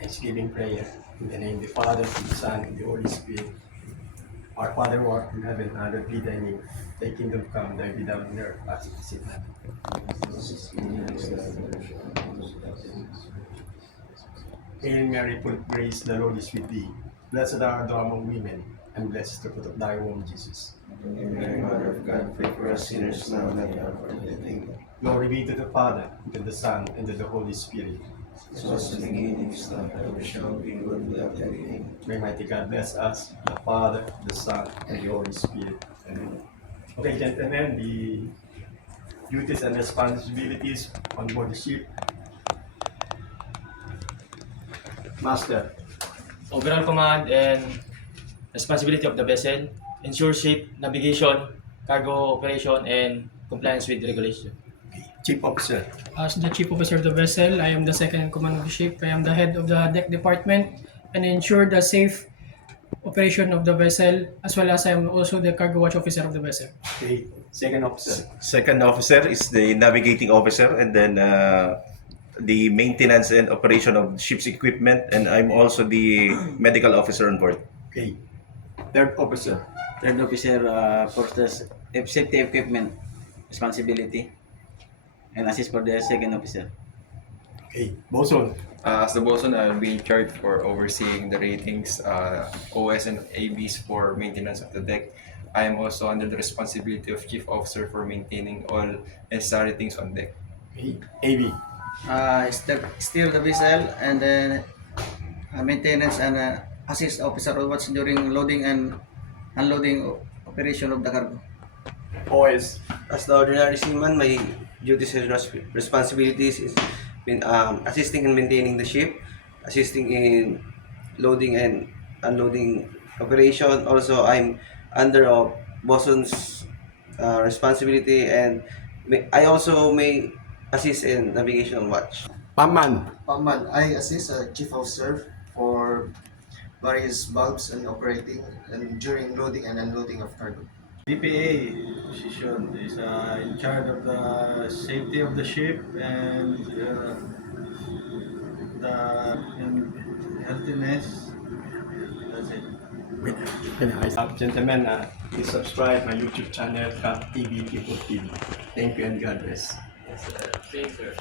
Thanksgiving prayer. In the name of the Father, the Son, and the Holy Spirit. Our Father who art in heaven, hallowed be thy name. Thy kingdom come, thy will be done on earth as it is in heaven. Hail Mary, full of grace, the Lord is with thee. Blessed art thou among women, and blessed is the fruit of thy womb, Jesus. Mary, Mother of God, pray for us sinners now and at the hour of our death. Amen. Glory be to the Father, and to the Son, and to the Holy Spirit. So as in the beginning, is now, and ever shall be, world without end. Amen. May mighty God bless us, the Father, the Son, and the Holy Spirit. Amen. Okay, gentlemen, the duties and responsibilities on board the ship. Master, Overall command and responsibility of the vessel, ensure safe navigation, cargo operation, and compliance with regulation. Chief Officer. As the chief officer of the vessel, I am the second in command of the ship. I am the head of the deck department and ensure the safe operation of the vessel, as well as I am also the cargo watch officer of the vessel. Okay, Second Officer. Second officer is the navigating officer, and then the maintenance and operation of ship's equipment, and I'm also the medical officer on board. Okay, Third Officer. Third officer for the safety equipment responsibility and assist for the second officer. Okay, Boson. As the bosun, I'll be in charge for overseeing the ratings, OS and ABs for maintenance of the deck. I am also under the responsibility of chief officer for maintaining all necessary things on deck. Okay, AV. Steer the vessel and then maintenance and assist officer on watch during loading and unloading operation of the cargo. OS. As the ordinary seaman, my duties and responsibilities is assisting in maintaining the ship, assisting in loading and unloading operation. Also, I'm under bosun's responsibility, and I also may assist in navigation on watch. Paman. Paman, I assist chief officer for various bulbs and operating and during loading and unloading of cargo. DPA position is in charge of the safety of the ship and the healthiness. That's it. Gentlemen, please subscribe my YouTube channel, Cat TV, People TV. Thank you and God bless. Thanks, sir.